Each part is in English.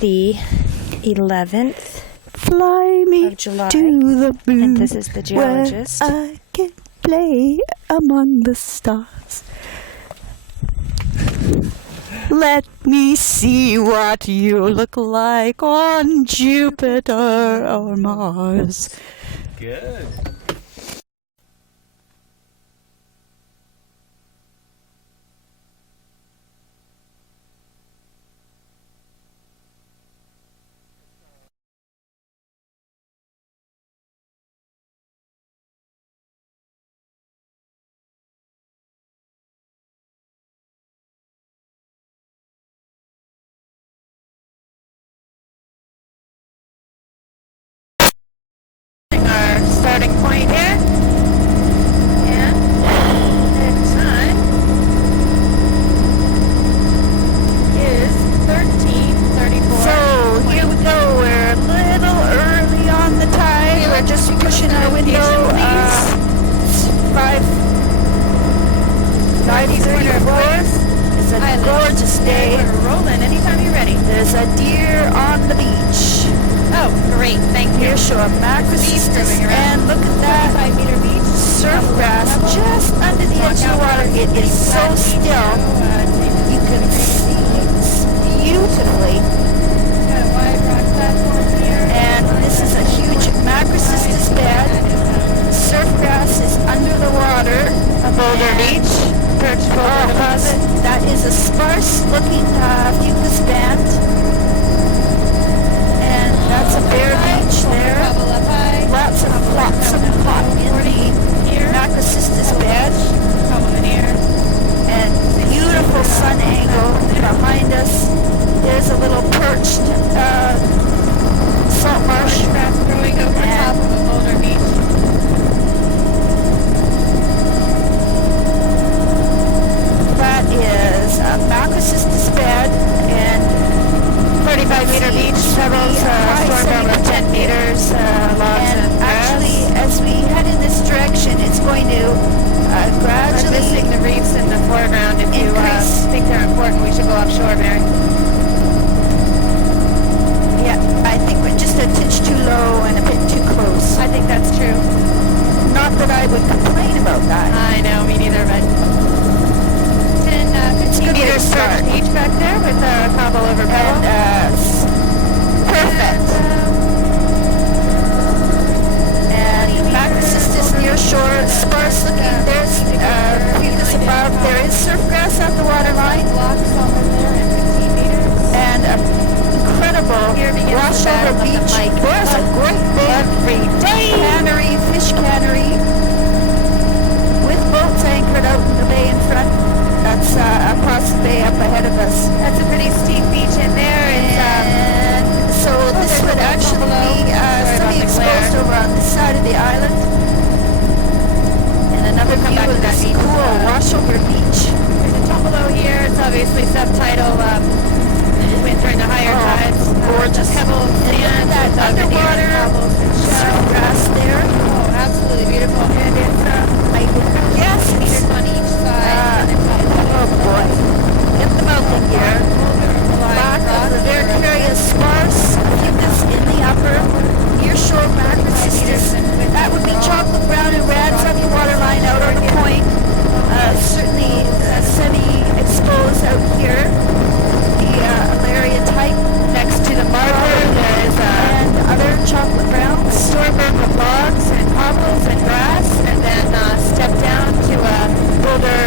the 11th Fly me of July, to the moon, and this is the geologist. where I can play among the stars. Let me see what you look like on Jupiter or Mars. Good. Our starting point here, and the time is 13:34. So here we go. We're a little early on the tide. We're just pushing our window. 5:34. It's a gorgeous day. We're rolling anytime you're ready. There's a deer on the beach. Oh, great, thank you. Near shore macrocystis, and look at that 5-meter beach. surf grass just under the edge of the water. It is so still. You can see beautifully. And this is a huge macrocystis bed. Surf grass is under the water. Boulder Beach. Perch Boulder deposit. That is a sparse looking fucus band. And that's a bare beach there. Lots of flotsam caught in the macrocystis bed. And beautiful sun angle behind us. There's a little perched salt marsh Growing over top of a Boulder Beach. That is a macrocystis bed and 35-meter beach, pebbles, storm over 10 meters, logs and and actually as we head in this direction it's going to We're gradually missing the reefs in the foreground. If you increase. think they're important, we should go offshore, Mary. yeah, I think we're just a titch too low and a bit too close. I think that's true. Not that I would complain about that. I know, me neither, but 10, 15 good way to meters start. surf beach back there with a cobble over pebble. And perfect. And macrocystis near shore, sparse looking. There's fucus above. There is surf grass at the waterline. Blocks over there and 15 meters. And incredible Here begins the washover battle of the beach. mic. There's a great big cannery, fish cannery, with boats anchored out in the bay in front. That's across the bay up ahead of us. That's a pretty steep beach in there. And so this there's would a actually below. be Sorry about the semi-exposed glare. over on this side of the island. And another We'll come view back of to that this beach. cool washover beach. There's a tumble here. It's obviously subtitle went during the higher tides. Gorgeous. Pebbles, sand, that with, underwater cobbles and surf shell. grass there. Oh, absolutely beautiful. And it's I guess meters it's, on each side. oh boy. Get the mountain here. Back of the Vericarius sparse, fucus in the upper, near shore macrocystis. That would be chocolate brown and red from the waterline out on the point. Certainly semi-exposed out here. The Alaria type next to the marker. There is And other chocolate browns. stormberg with logs and cobbles and grass, and then step down to a boulder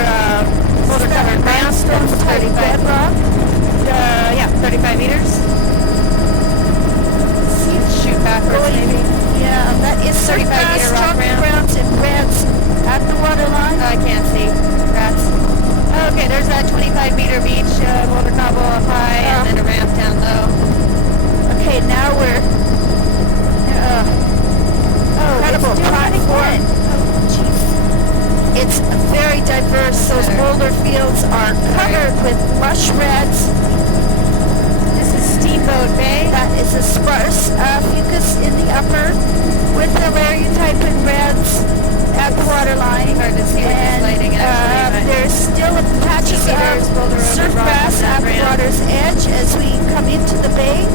covered Brownstone type 35 bedrock. 35 meters. Shoot backwards maybe. Yeah, that is 35 35 meter rock chocolate ramp. browns and reds at the waterline. I can't see. Rats. Okay, there's that 25-meter beach, boulder cobble up high, and then a ramp down low. Okay, now we're incredible platform. It's very diverse. Those boulder fields are covered with lush reds. This is Steamboat Bay. That is a sparse fucus in the upper with the type and reds at the waterline. Hard to see with this lighting, actually, but there's still patches there's boulder of over surf rock grass on that at the ramp. water's edge as we come into the bay.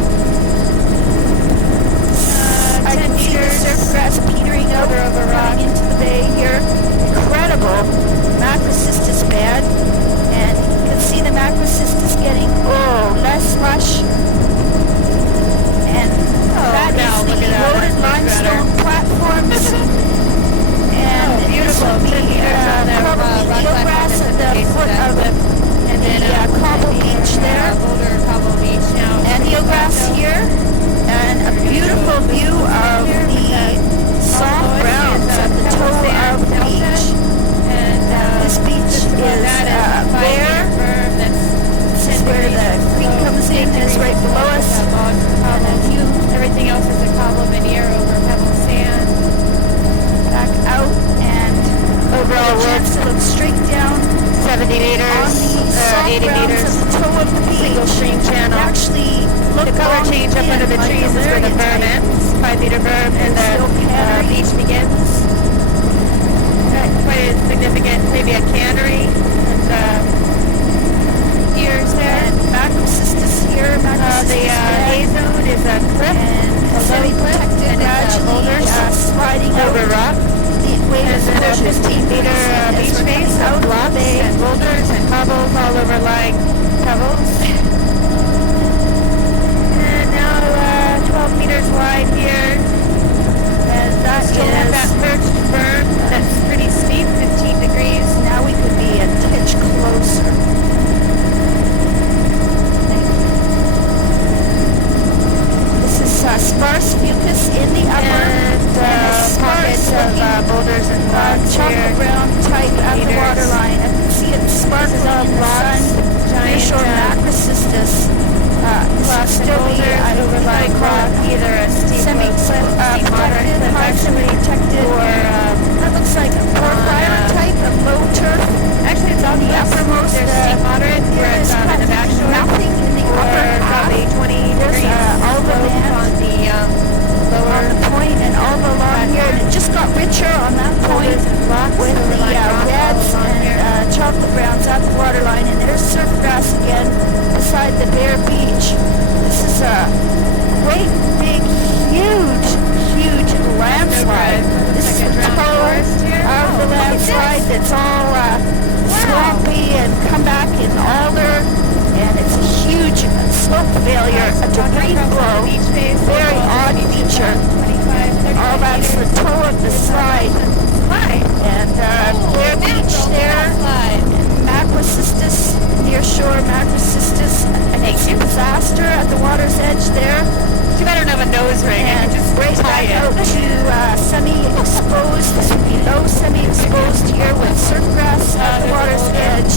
up under the trees is where the berm ends. 5 meter berm, and the beach begins. Quite a significant, maybe a cannery, and piers there. And macrocystis here. The A zone is a cliff, a low cliff, and it's boulders sliding over over rock. And then a 15-meter beach face of blocks and boulders and cobbles all overlying pebbles. And now 12 meters wide here. And that still has that perched berm that's pretty steep, 15 degrees. Now we could be a titch closer. This is sparse fucus in the upper and pockets of boulders and blocks here. chocolate brown type at the waterline. I can see it sparkling in the sun. Nearshore macrocystis. Blocks and boulders overlying rock, either a steep protected, partially protected, or that looks like a porphyry type of low turf. actually it's on the uppermost. There's steep moderate where it's in the back shore. Nothing in the upper half. Probably 20 degrees all the slope on the lower on the point and all along here, and it just got richer on that point with the reds and chocolate browns at the waterline, and there's surf grass again beside the bare beach. This is a great big huge landslide. This is the toe of the landslide that's all swampy and come back in alder, and it's a huge slope failure, a debris flow, very odd feature. All that's the toe of the slide. And bare beach there, macrocystis, near shore macrocystis, an disaster at the water's edge there. Too bad I don't have a nose ring. And just right back out to semi-exposed, this would be low semi-exposed here with surf grass at the water's edge.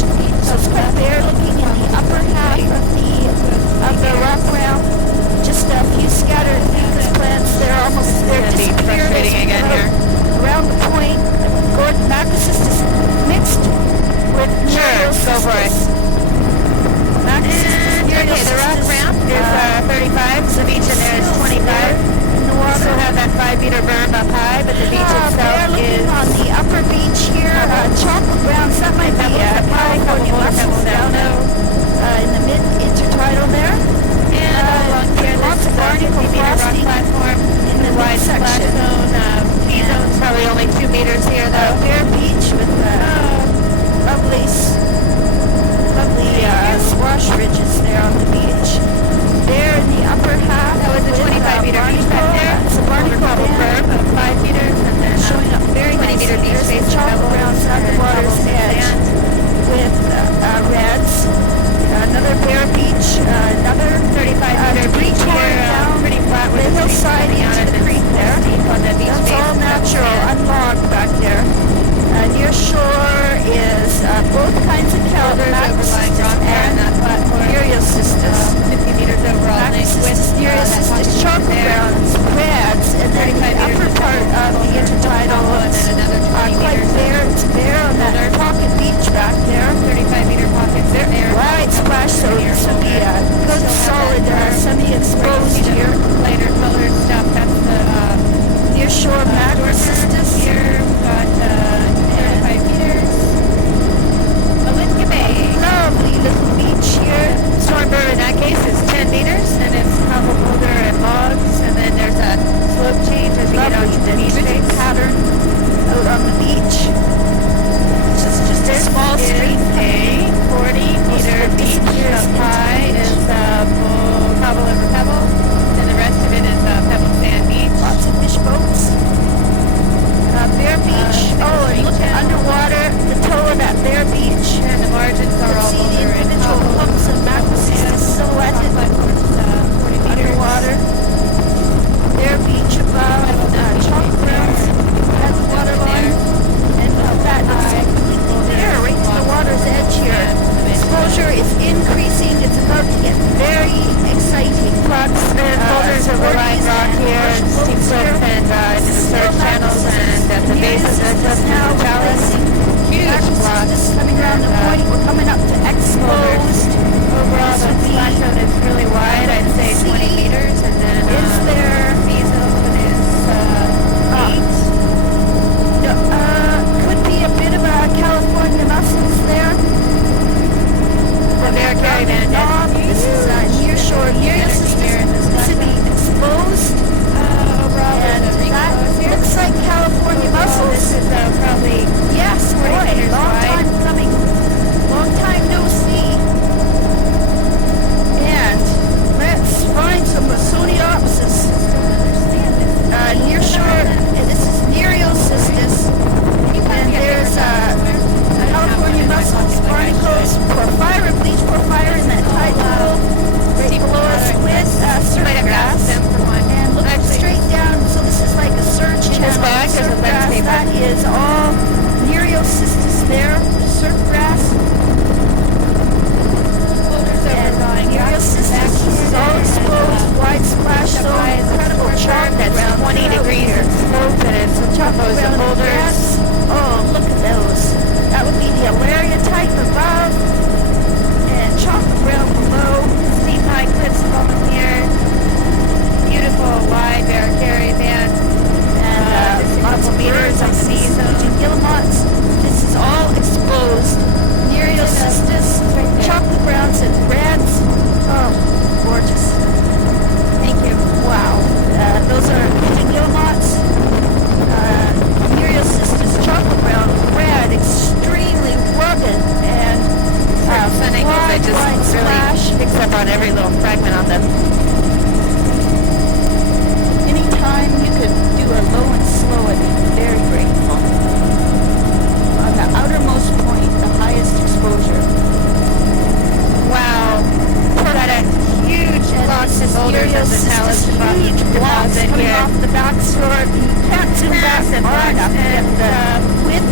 So it's quite bare looking in the upper half of the rock ramp. Just a few scattered fucus plants. They're disappeared again here. around the point. Gordon macrocystis mixed with Go for it. Okay, the rock ramp is 35, the beach in there is 25. The water Also have that 5 meter berm up high, but the beach itself is on the upper beach here. Chocolate browns, that might be California mussels down in the mid-intertidal there. And along here, lots of barnacle 50 meter rock frosting platform in the wide splash section. zone. T-zone's probably only 2 meters here though. Bare beach with lovely swash ridges there on the beach. There in the upper half, That was a 25 meter beach back there. It's a barnacle berm of 5 meters, and then showing up very 20 meter nicely. beach There's face chocolate browns at the water's edge with reds. Another bare beach, another 35 meter debris beach pouring here, down pretty flat the with the hillside into the creek there. on the beach That's face. all natural, unlogged back there. Near shore is both kinds of kelp, Overlying rock there and on that platform. Curiosistis. 50 meters overall length with Curiosistis, chocolate browns, reds, and then the 35 upper meters part of the intertidal and is then another 20 quite meters. bare. It's bare on that pocket beach back there. 35 meter pockets there. Wide splash, so this would be a good solid semi-exposed here. Lighter colored stuff. That's the Near shore macrocystis. here. Got 35 meters. Olympia Bay. Lovely little beach here. Storm berm in that case is 10 meters, and it's cobble boulder and logs, and then there's a slope change as you get onto the beach Lovely face. pattern out on the beach. Just a small stream. A 40-meter beach up high is cobble over pebble, and the rest of it is pebble sand beach. Lots of fish boats. Bare beach. And look at underwater, the toe of that bare beach. And the margins are all See the boulder and individual cobble. clumps of macrocystis silhouetted underwater. Bare beach above, chocolate browns at the waterline. And that is completely bare right to the water's edge here. Exposure is increasing. It's about to get very exciting. Rocks and boulders overlying rock here, and steep slopes and surge channels, and at the base of the now chalice, huge blocks. Just coming around the point, we're coming up to exposed. Overall, the splash zone is really wide. I'd say 20 meters, and boulders of the This talus huge blocks deposit coming here. off the backstore. You can't zoom back Massive far enough to get the width.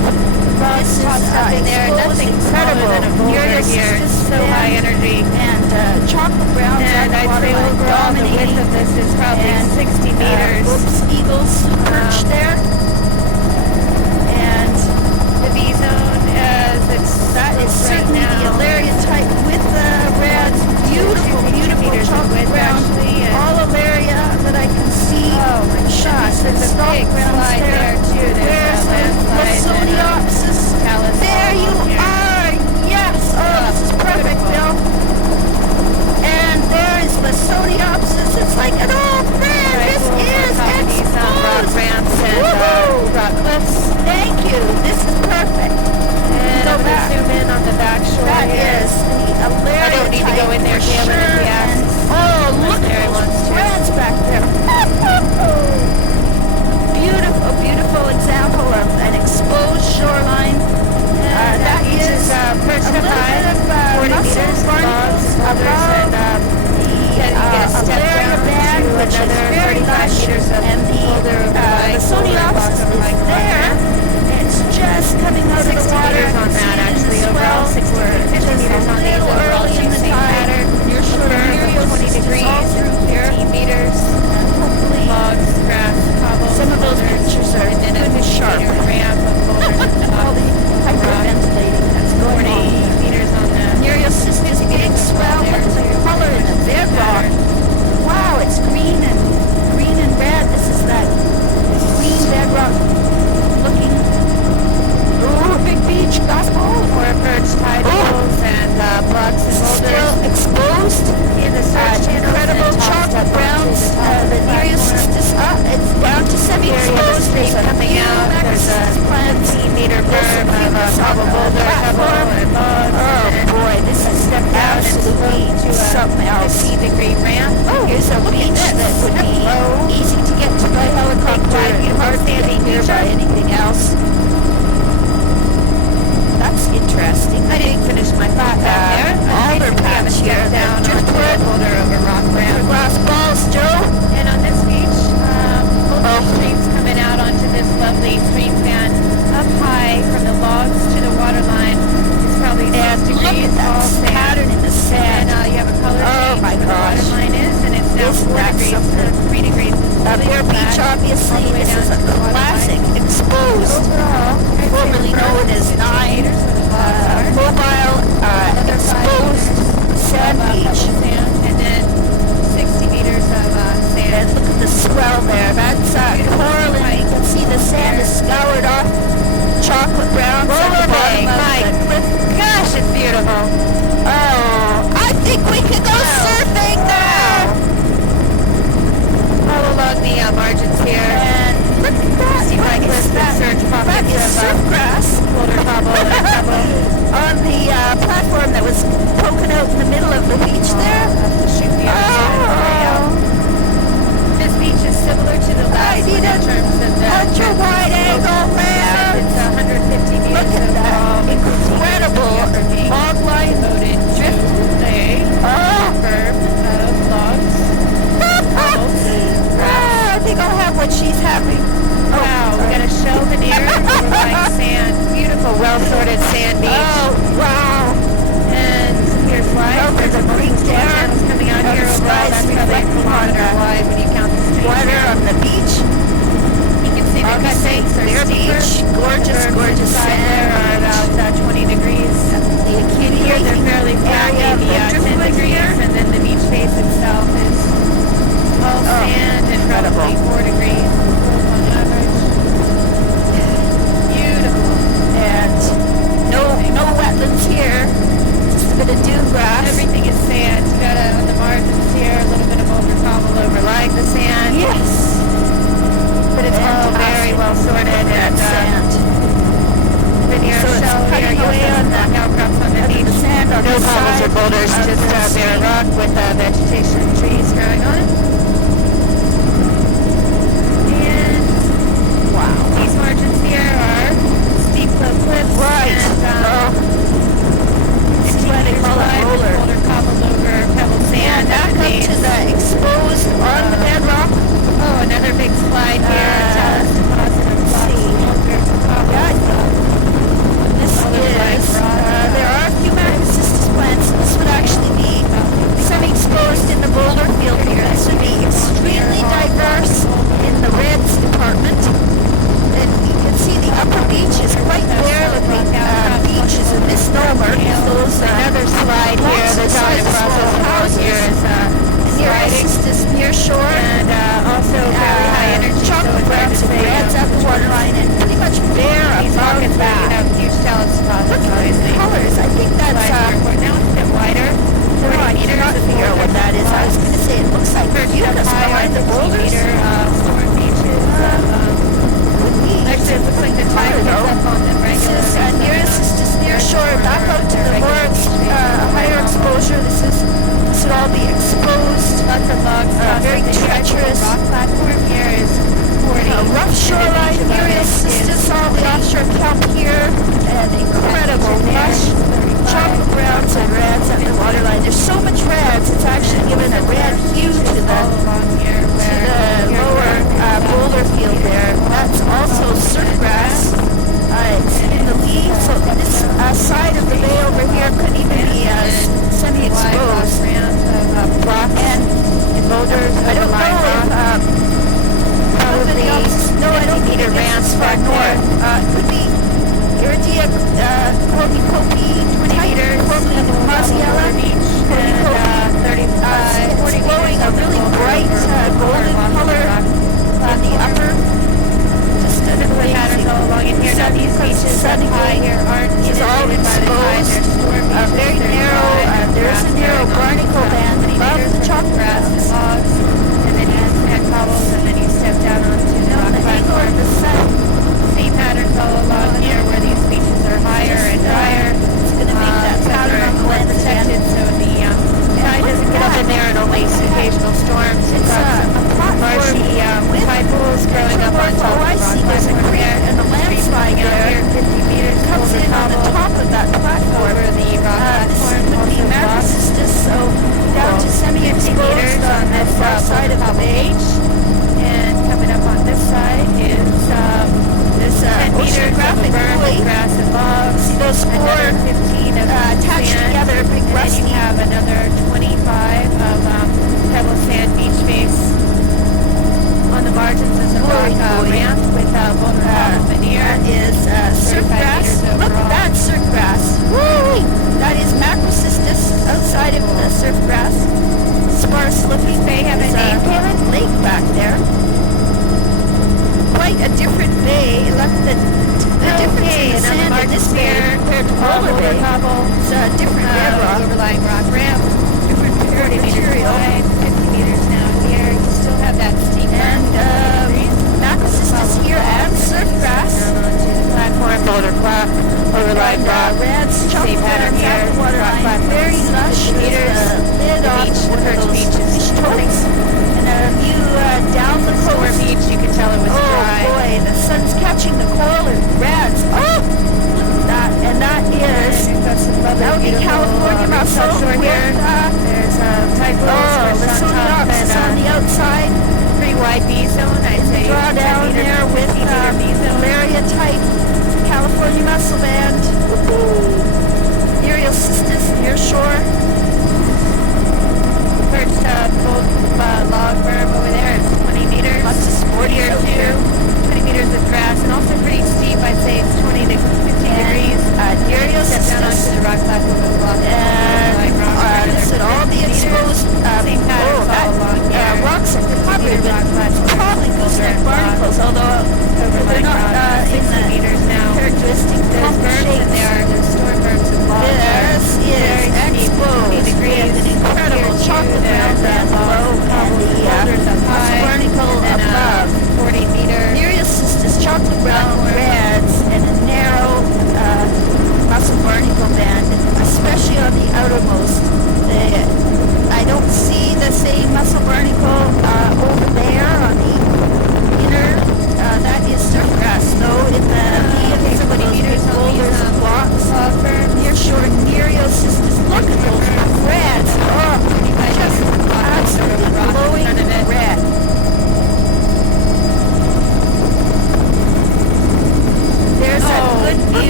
This is up in there, nothing incredible. smaller than a boulder Muriel's here. just So high thin, energy. and chocolate browns And at the I'd say waterline overall the width dominating. of this is probably And, 60 meters. Oops, eagles perched there. And The V zone as it's that is right certainly now. the Alaria type with the reds. Beautiful, 2 beautiful meters of chocolate width, brown. actually, and- All Alaria that I can see. Oh my gosh, there's a Stalk big browns slide there too. Where's There's a landslide. Lysoniopsis? Talus There all you here. are! Yes! Oh, this is perfect, beautiful. Bill. And there is Lysoniopsis. It's like an old man. This is exposed. ramps and Woohoo! rock cliffs. Thank you. This is perfect. And Go I'm gonna back. zoom in on the back shore That here. is the Alaria I don't need to go type in there, for Galen, if sure. he asks. And, oh, waterline and pretty much bare These above pockets where you that. have huge shallow spots. Look at the colors. I think that's Now it's a bit wider. no, I 40 meters cannot of figure out what that is. I was going to say it looks like mucus behind the boulders. storm beaches. Could be. Actually, it looks like the tide Color, picks though. up on them This regularly. is nearest is just near shore, back out to the more higher exposure. This would all be exposed. Lots of logs. Very treacherous. Rock platform here is 40. Rough shoreline. Here is just all the offshore kelp here, and incredible lush chocolate browns and reds at the waterline. There's so much reds, it's actually given a red hue to the lower boulder field there. That's also surf grass. It's in the lee, so this side of the bay over here could even be semi-exposed. Rock and boulders. I don't know if probably no, I don't need a ramps far north. It could be Iridia, Corby, 20 meters, Corby, Maziella, Beach, and 35, 40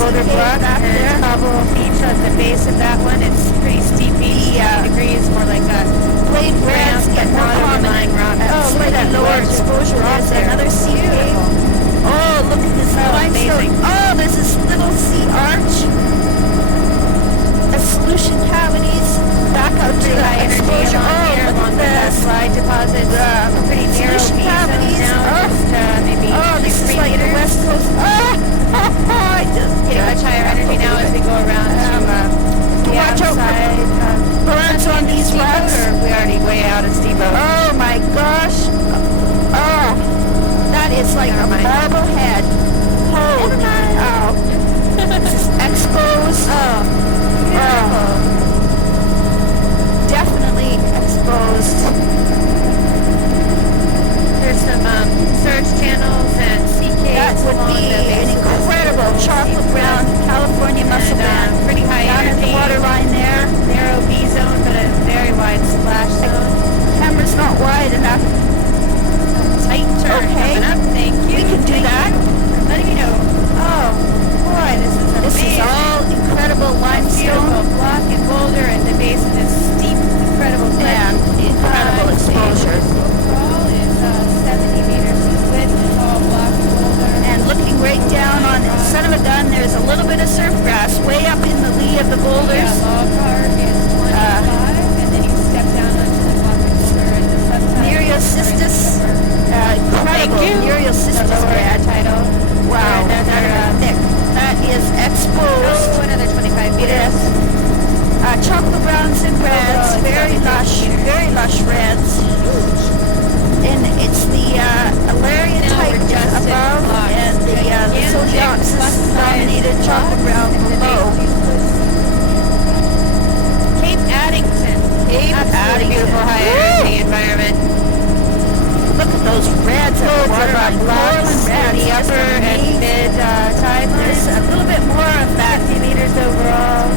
boulder cave block back and there. Cobble Beach at the base of that one. It's pretty steep beach, 20 degrees, more like a Blade ramp, brands but get more not overlying prominent. rock. Oh, look at that lower exposure. There's another sea cave. Oh, look at this limestone. amazing. Oh, there's this little sea arch. Solution cavities back out to Pretty the high energy exposure. along here, Oh, along look with at that this. slide deposits. Pretty narrow Solution beach cavities. now, just maybe This is 3 like the meters. west coast. Oh, I just Getting much higher energy now as we go around to the watch out for outside. burns on these Steamboat, rocks. or we already way out of Steamboat. Oh my gosh. Oh, that is like a marble head. Holy cow. This is exposed. Oh, definitely exposed. There's some surge channels and sea caves That would along be the base an of this incredible chocolate brown California mussel band. pretty high Down at the energy. waterline there. Narrow B zone, but a very wide splash zone. Camera's not wide enough. Tight turn Okay. coming up. Thank you. We can do Thank that. you. Letting you know. Oh, Boy, this is amazing. this is all incredible Beautiful limestone block and boulder at the base of this steep, incredible cliff. and incredible exposure. Overall is 70 meters in width, all block and boulder. And looking right down on the son of a gun, there's a little bit of surf grass way up in the lee of the boulders. Yeah, log park is 25, and then you step down onto the block and boulder and the subside. Nereocystis, incredible Nereocystis bed. Title. Wow, Another, that is exposed. another 25 meters. Chocolate browns and reds, very lush reds. And it's the Alarian Now type we're just just above blocks. and the Zodiacs dominated chocolate brown below. Cape Addington. Cape Absolutely Addington. beautiful high energy environment. Look at those reds at the waterline. Blocks in the upper and mid tide There's lines. a little bit more of that 50 meters overall.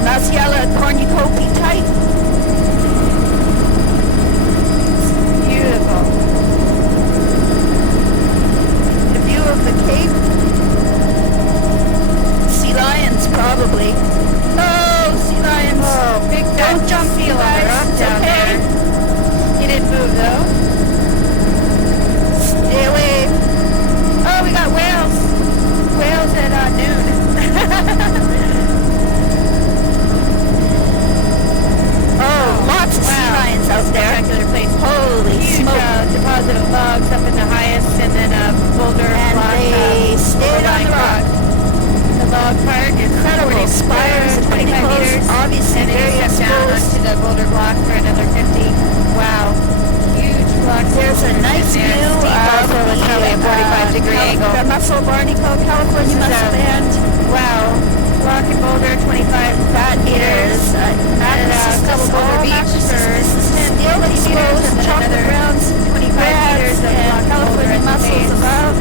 Naziella cornucopia type. Beautiful. The view of the cape. Sea lions, probably. Oh, sea lions. Oh, big fat Don't jump, seal you on the guys. rock It's down okay. there. He didn't move though. Stay away. Oh, we got whales. Whales at noon. Oh, lots of sea lions out there. Spectacular place. Holy Huge smoke. deposit of logs up in the highest, and then a boulder And block. they stayed on the rock. The log part is Incredible 40 spires, 25 pinnacles, meters. obviously And then very you step down exposed. onto the boulder block for another 50. Wow. Huge blocks. There's a nice And view steep of also with probably a 45-degree angle. the mussel barnacle, California This is mussel band. Wow. Block and boulder, 25 That meters. is And couple boulder beach for 10 still 20 meters, exposed. and then Chocolate another browns, 25 meters of and block California boulder at the mussels base. above.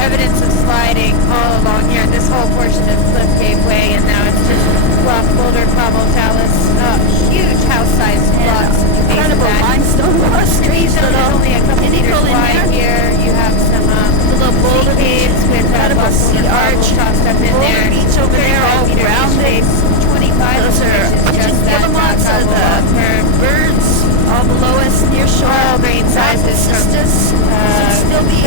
Evidence of sliding all along here. This whole portion is cliff cave way, and now it's just block boulder, cobble, talus. Huge house-sized blocks. Incredible limestone streets, There's little only a couple meters pinnacle in wide there. here. You have some little boulder caves with incredible block sea boulder arch. cobble tossed up in Boulder there. beach over there, all 35 meters rounded. each way. 25 Those are inches, pigeon just that guillemots are cobble the term. birds all below us near shore. All grain sizes from Should still be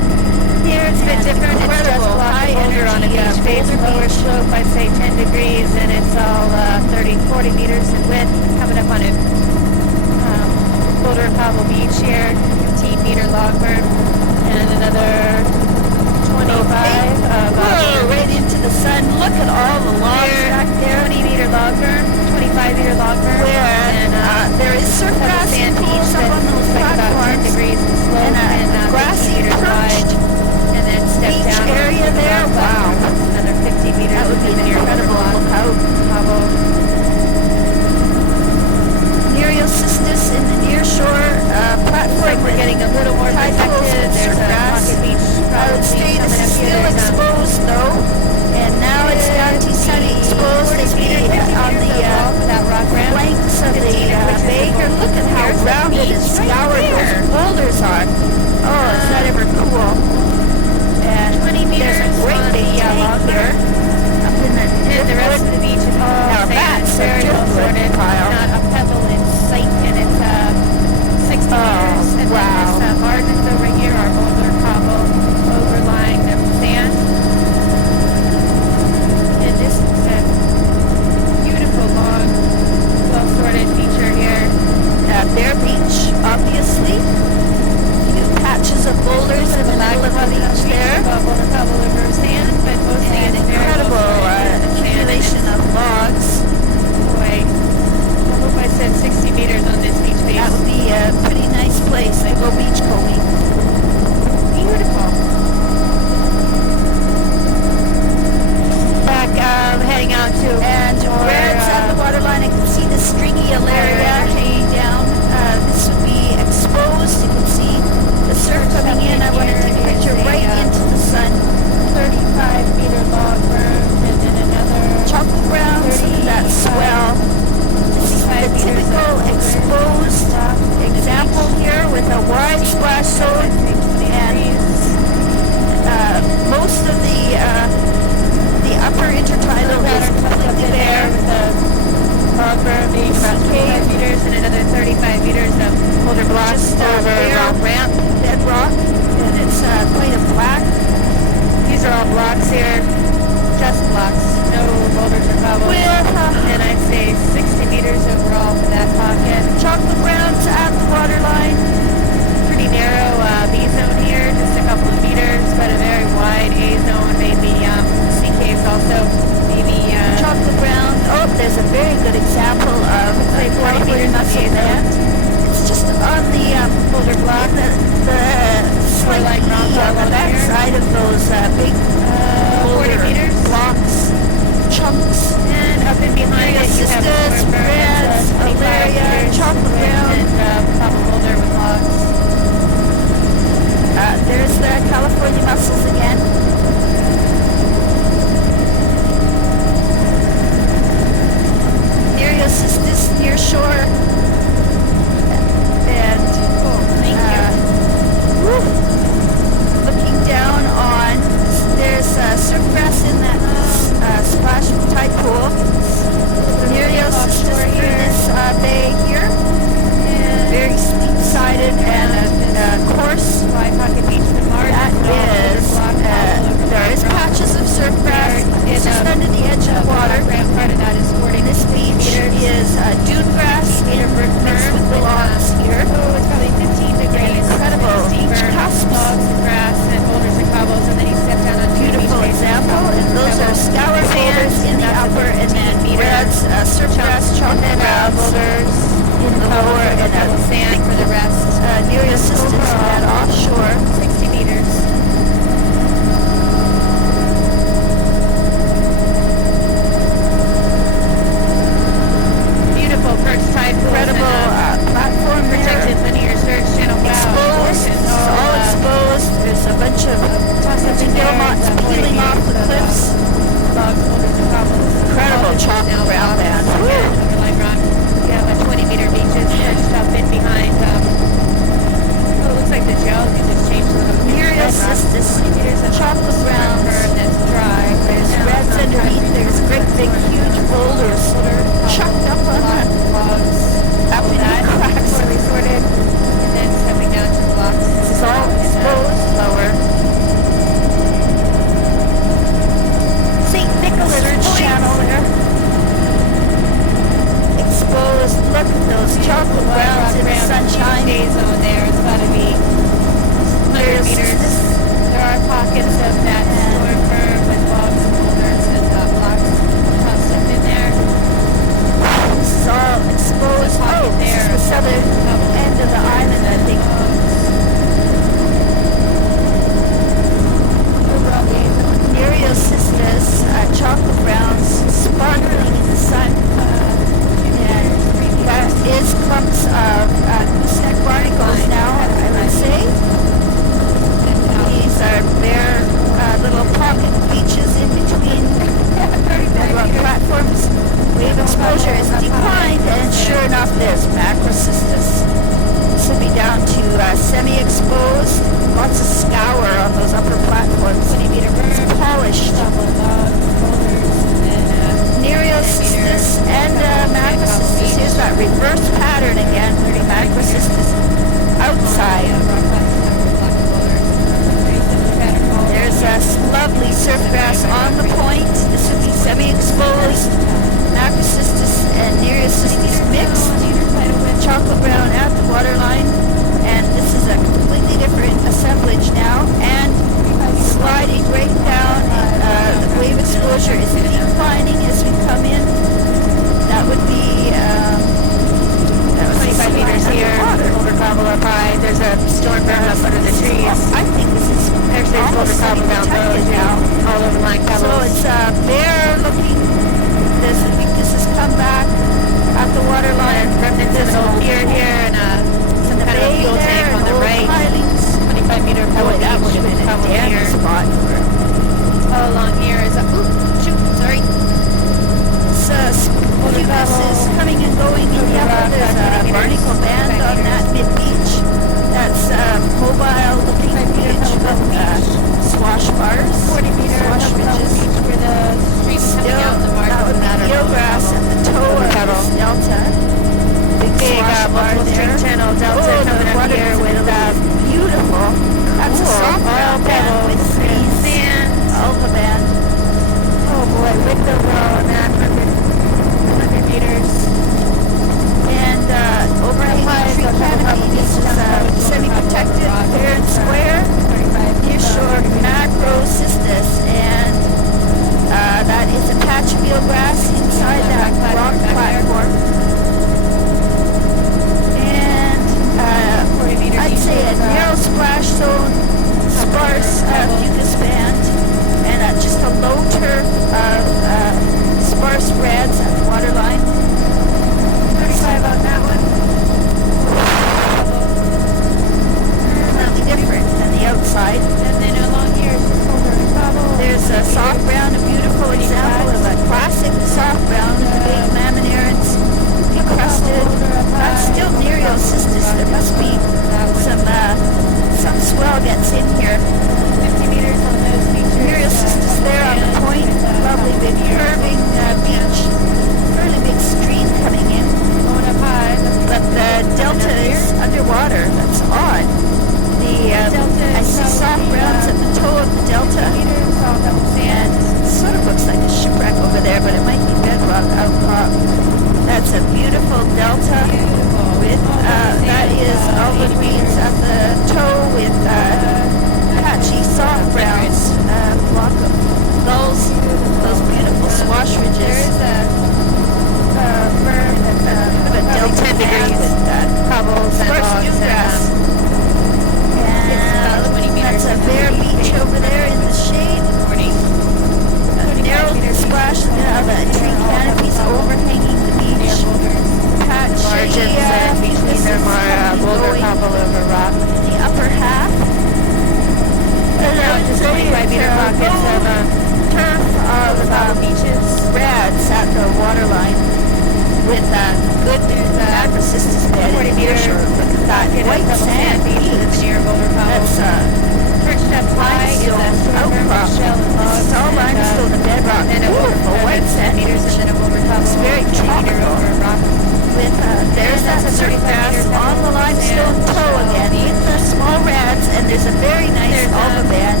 limestone toe again with the small rads, and there's a very nice alba band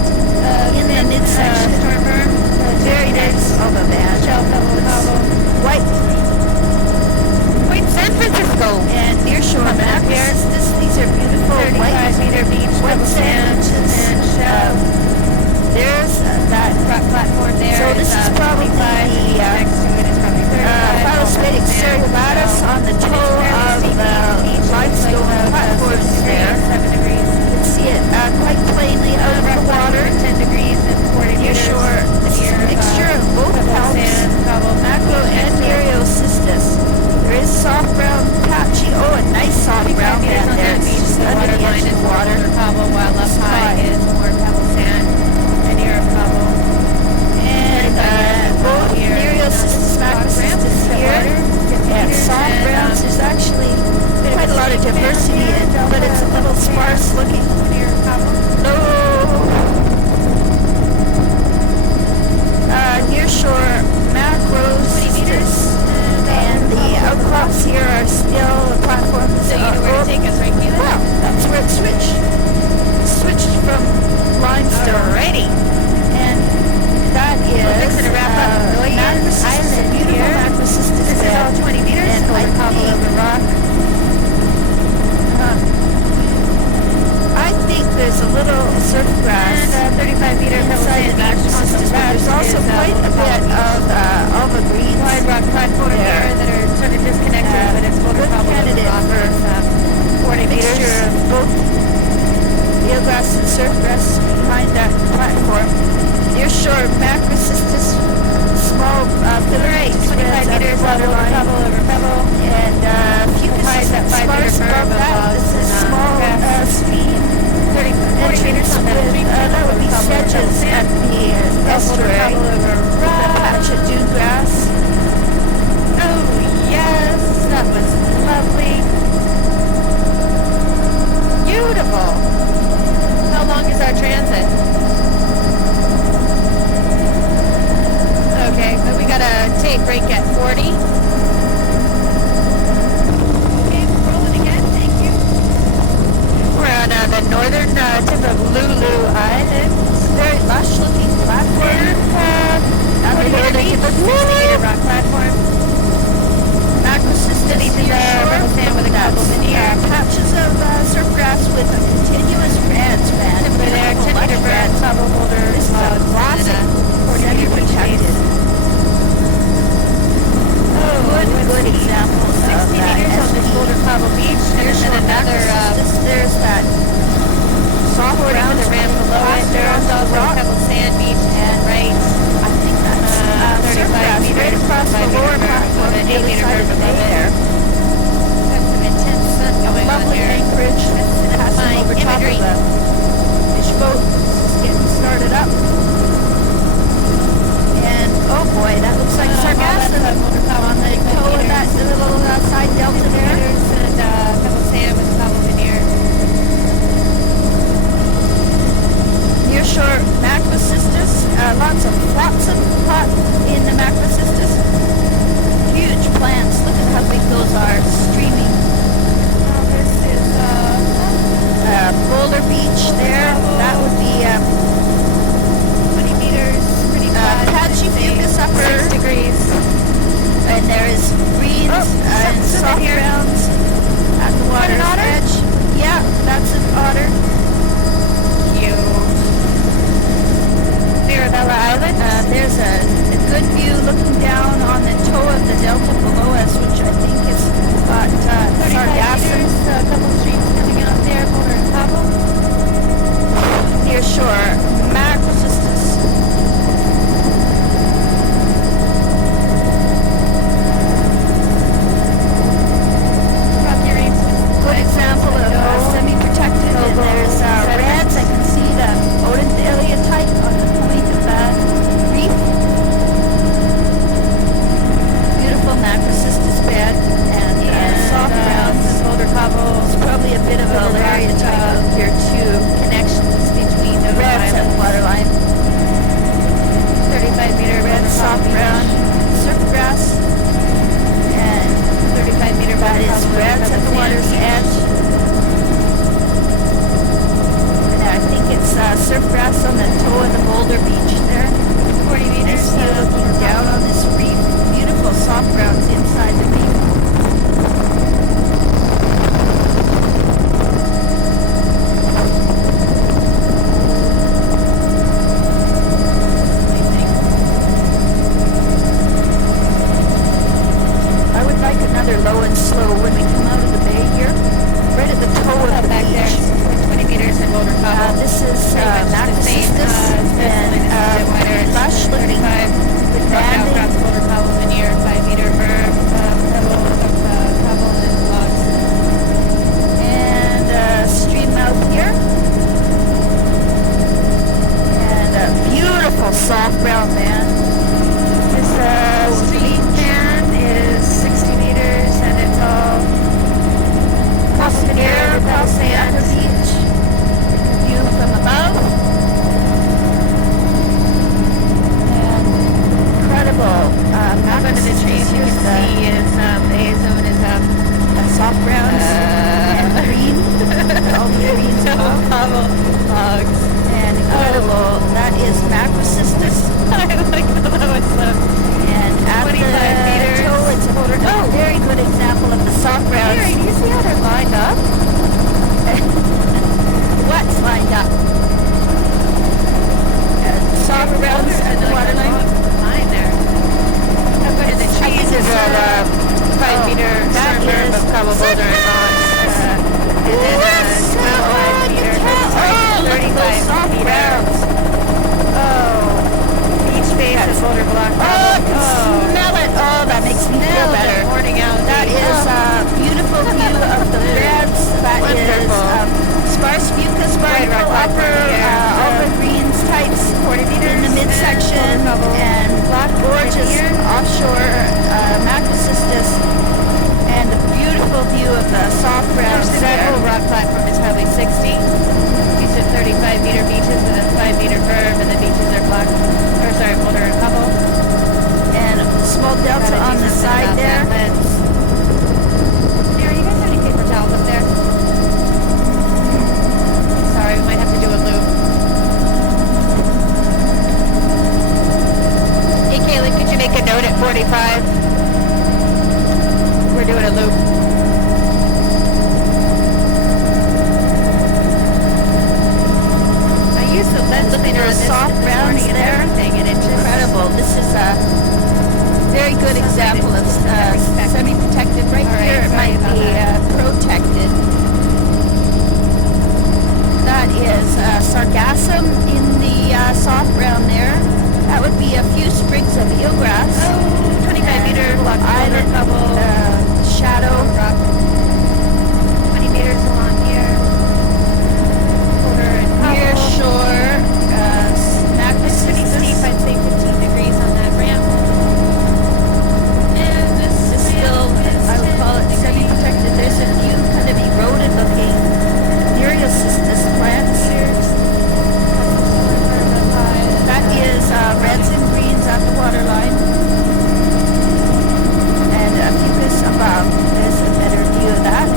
in the midsection. Very nice alba band. White. Point San Francisco. And nearshore macros. These are beautiful 35-meter beach, white double sand, sandwiches. and shell. There's that Rock platform there. So this is probably the next to it is probably 35. Palisadic seriabatus on the toe of the limestone platforms there. 7 degrees. You can see it quite plainly out of the water. 10 degrees and 40 Near meters. shore. This is a mixture of both palms, macro and Nereocystis. There is soft brown patchy. Oh, a nice soft brown band there. It's just under the edge of the water. Cobble, while up high is more pebble sand and near cobble. And both Nereocystis macrocystis here and soft browns. There's actually quite a lot of diversity in it, but it's a little sparse looking. Nearshore macrocystis, and the outcrops here are still platforms. So you know where to take us, right, Keelan? Well, that's where it switched. Switched from limestone. Alrighty. And that is Fixing to wrap up macrocystis, Island beautiful here. macrocystis This is all bed. 20 meters. And Over cobble over rock. I think there's a little surf grass And 35-meter pebble inside sand the beach. macrocystis, but there's also quite a bit of alba greens. Wide rock platform there. here that are sort of disconnected, but it's boulder good cobble over candidate rock. for It's 40 meters. mixture of both eelgrass and surf grass behind that platform. Nearshore macrocystis, small Right, filament 25 meters water over line, cobble over pebble. and fucus Highs at 5 meter sparse above berm that. above This is and, small grass. speed 40 meters entrance on that with, stream. that would be Cobble over sedges sand. at the estuary Cobble with over a rock. patch of dune grass. Oh, yes, that was lovely. Beautiful. How long is our transit? Okay, but we got a tape break at 40. Okay, rolling again, thank you. We're on the northern tip of Lulu Island. It's a very lush looking platform. And 40 meter beach, 60-meter rock platform. Macrocystis Beach is pebble sand with a couple veneer. patches of surf grass with a continuous branch band. Timber there, 10-meter berm, cobble boulder, This is a logs, classic and 40-meter beach protected. base. Good example of 60 meters on this boulder cobble beach, and then another there's that soft 40 brown with a ramp below it. There's also a pebble sand beach, and right I think that's surf 35 grass meters, right across the 5 lower meter platform berm on with the an other 8-meter side of berm the bay above it. there. Got some intense sun going on Lovely there. anchorage. It has some My over top of imagery. the fish boat. Just getting started up. And oh boy, that looks like sargassum on the toe of that little side delta there. And pebble sand with cobble veneer. Nearshore macrocystis, lots of flotsam caught in the macrocystis. Huge plants. Look at how big those are, streaming. This is Boulder Beach there. That would be 20 meters, pretty flat. patchy fucus upper. 6 degrees. And there is greens and soft here. browns at the water's otter? edge. Yeah, that's an otter. Cute. Mirabella Island. There's a good view looking band. This stream fan is 60 meters, and it's all open air, across the upper beach. View from above. And incredible. Up under the trees, you can see is the A zone is up. Soft browns and green. All the greens above. Logs. And incredible. That is macrocystis. I like the lowest look. And at 25 the meters. toe, it's a very good example of the soft browns. Mary, do you see how they're lined up? What's lined up? Soft browns at the waterline. Line there. And the trees is a 5 meter suburb of Cabo Boulder and Moss. And then 5 meter, 35 meters. Beach base at Boulder Block. Smell it. Oh, that makes me feel better. Morning out. That is a beautiful view of the beds. That is sparse fucus barnacle upper, all the greens types 40 meters in the midsection, and gorgeous offshore macrocystis, and a beautiful view of the soft browns That there. whole rock platform is probably 60. These are 35 meter beaches with a 5 meter berm, and the beaches are Boulder and Cabo. And a small delta on the side there. Mary, you guys have any paper towels up there? Sorry, we might have to do a loop. Hey, Kaylee, could you make a note at 45? We're doing a loop. I used the lens cleaner on this soft browns and there. everything, and it's just Incredible. This is a very good example of semi-protected. Right All right, here it sorry might about be that. protected. That is sargassum in the soft brown there. That would be a few sprigs of eelgrass. 25 meter block Island Cabo shadow. rock. 20 meters along here. Boulder and Near Cabo. shore. It's pretty steep, I'd say 15 degrees on that ramp. And this Is still, I would call it semi-protected. There's a few kind of eroded looking Nereocystis plants. That is reds and greens at the waterline. And a fucus above. There's a better view of that.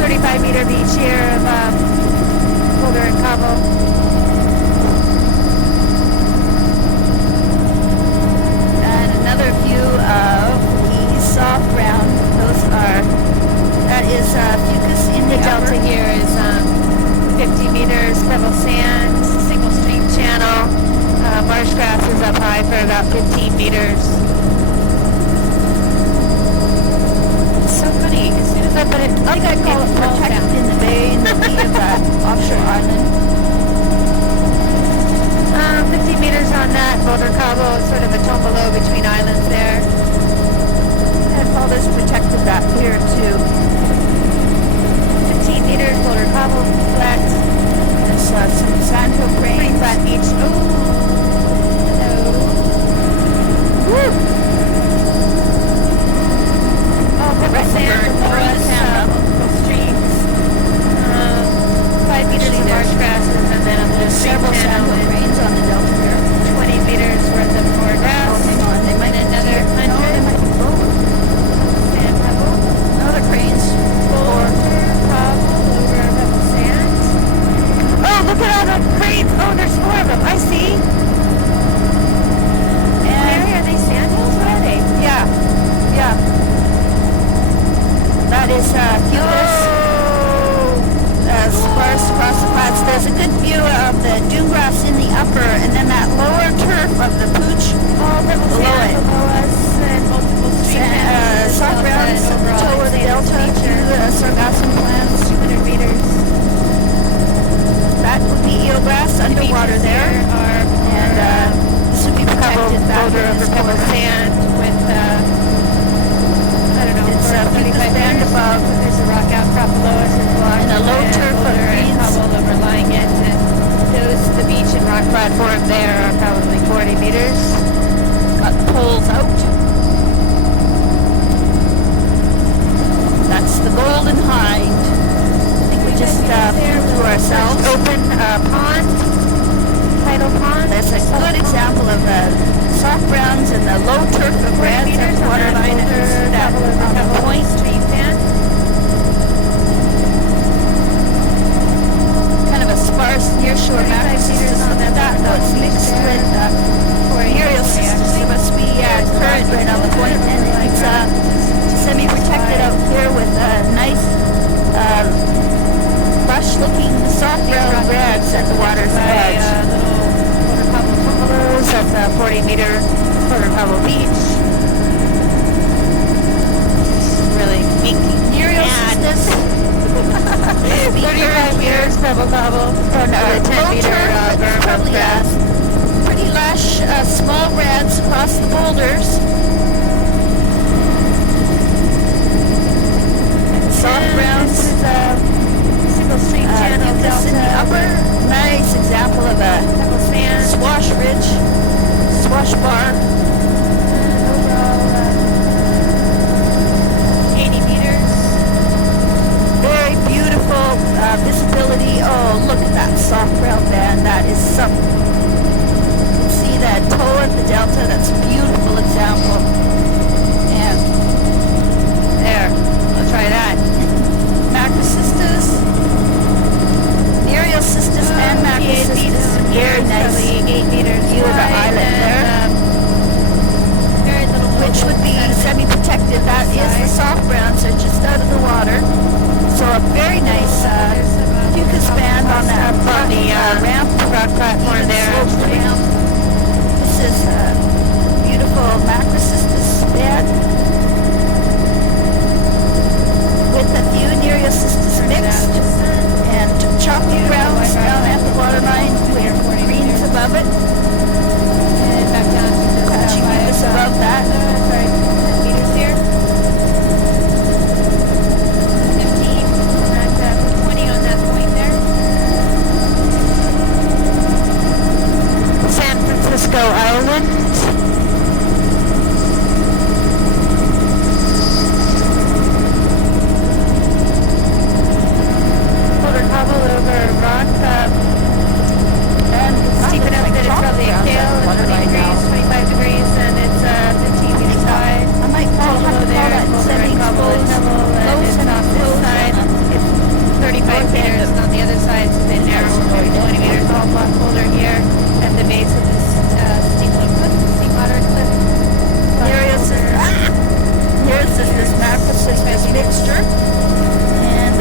35 meter beach here of Boulder and Cabo. And another view of the soft brown. That is fucus in The the delta upper. here is 50 meters, pebble sand, single stream channel. Marsh grass is up high for about 15 meters. It's so funny. As soon as I put it I think I call it protected in the bay in the lee of that offshore island. 50 meters on that. Boulder Cabo is sort of a tombolo between islands there. And Boulder's protected that here too. 15 meters, Boulder Cabo, flat. There's some sandhill Pretty cranes. flat beach. Oh, hello. Woo! Oh, pebble sand below us, multiple streams. 5 meters of marsh grasses, and then a little stream Several channel sandhill and cranes on the delta here. 20 meters worth of more grass. Oh, hang on, they might And another No, they 100. might be lower. Sand pebble. Another cranes. Boulder Cabo over pebble sand. Oh, look at all the cranes. Oh, there's 4 of them. I see. Mary, are they sandhills? What are they? Yeah, yeah. That is fucus. Sparse across the flats. There's a good view of the dune grass in the upper, and then that lower turf of the pooch Pebble below sand it. below us and multiple stream channels. Soft browns at the toe of the delta to the sargassum plants. 200 meters. That would be eelgrass underwater there. And this would be protected back Boulder in over this pebble corner. sand with, I don't know, It's 35 fucus band meters. above. There's a rock outcrop below us. It's blocked. And a low turf of Boulder and greens. Cobble overlying it. And example of soft browns and the low turf of reds at the waterline at the point. Kind of a sparse nearshore macrocystis on that was mixed with aerial cystis. There must be current right on the point, and it's semi-protected out here with nice lush-looking soft brown reds at the water's edge. That's 40-meter Porter Pebble Beach. Really minky. Aerial cystis. 35 meters Pebble Cobble. Oh no, the 10-meter berm of grass. Pretty lush, small reds across the boulders. Soft browns. This is a single stream channel This in the upper. Nice example of a Pebble sand. swash ridge, swash bar. Overall 80 meters. Very beautiful visibility. Oh, look at that soft brown band. That is something. You can see that toe at the delta. That's a beautiful example. And there, Let's try that. macrocystis, aerial cystis, and macrocystis. Very nice 8 meters view of the wide, islet there. and, very little Which would be semi-protected. That is the soft browns. They're just out of the water. So a very nice fucus band on that on the ramp. rock platform Even there. sloped ramp. This is a beautiful macrocystis bed with a few nereocystis mixed and choppy browns down at the waterline with greens above it. And back down to Patchy humus above that. 10 meters here. 15 on that, 20 on that point there. San Francisco Island. Porter Cobble over rock. And Steep enough that it's probably a tail at 20 degrees, 25 degrees, and it's 15 meters high. I might call that semi-exposed, low semi-exposed side. It's 35 meters, and on the other side it's a bit narrow, 20 meters all block boulder here at the base of this steep cliff, steep moderate cliff. Here's this macrocystis mixture, and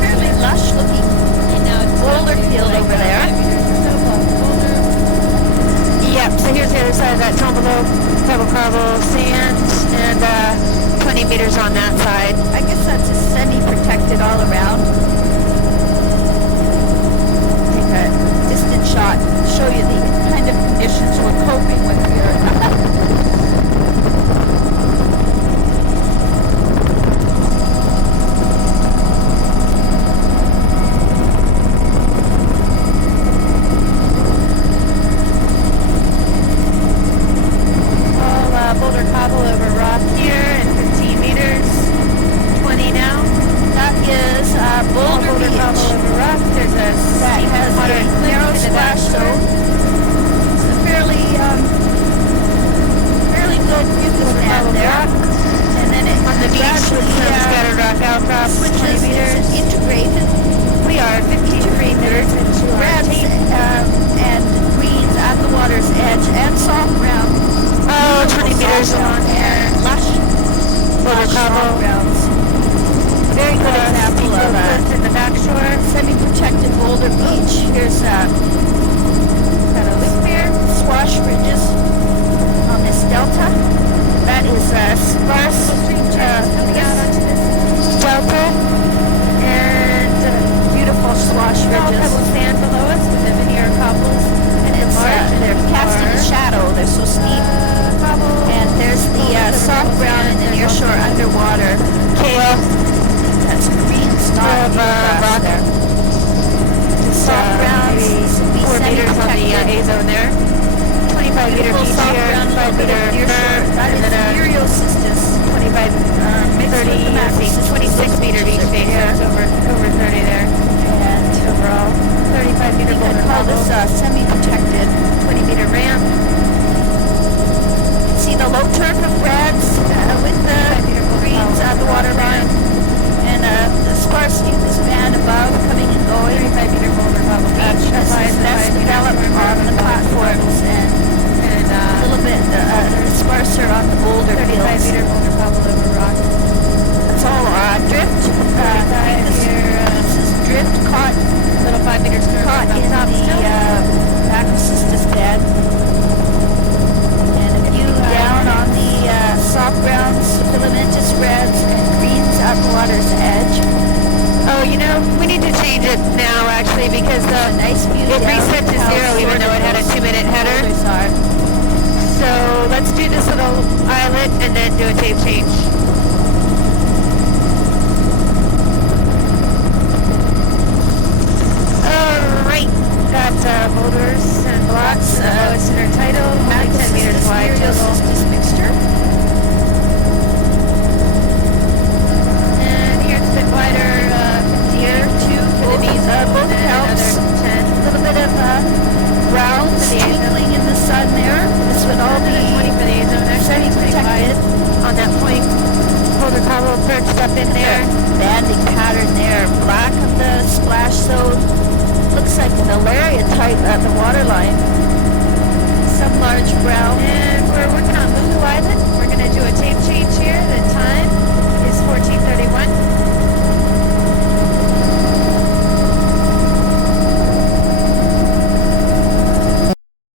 fairly lush looking boulder field over there. Yep, so here's the other side of that Tombolo, Pebble Cobble, sand, and 20 meters on that side. I guess that's just semi-protected all around. Take a distant shot, show you the kind of conditions we're coping with here. Boulder Cobble over rock here and 15 meters, 20 now. That is Boulder Beach. Cobble over rock. There's a That steep has moderate a cliff narrow into that splash zone. It's a fairly good fucus band there. And then it on the beach with some scattered rock outcrops, 20 switches meters. is integrated. We are 53 meters into our Reds tape. and greens at the water's edge and soft brown. Oh, 20 meters along here. Lush Boulder Cobble. browns. Very good example of cliff in the back shore. semi-protected boulder beach. Here's got a loop here, swash ridges on this delta. That is sparse Coming out onto this delta. And beautiful swash small ridges. pebble sand below us with the veneer cobbles. And it's they're casting a shadow. They're so steep. And there's the soft brown in the near shore underwater. Kale. That's green star rock there. Soft browns, maybe 4 meters on the A zone there. 25 meter beach soft here, brown, 5 meter that and is then a nereocystis. 25, 30, 26 meter beach stage. It's over 30 there. And Overall, 35 meter I boulder call cobble. this semi-protected, 20 nice view It down reset to how 0 even though it had a short 2-minute header. boulders are. So let's do this little islet and then do a tape change. Alright, got boulders and blocks, lowest intertidal, only 10 meters wide total. Mixture. And here's a bit wider, 50 or 2 for the diesel, both and then helps. another 10. A little bit of browns For the azo. twinkling in the sun there. This would all be 20 for the azo, and they're semi pretty wide protected. on that point. Boulder cobble perched up in there. Banding pattern there. Black of the splash zone. Looks like an Alaria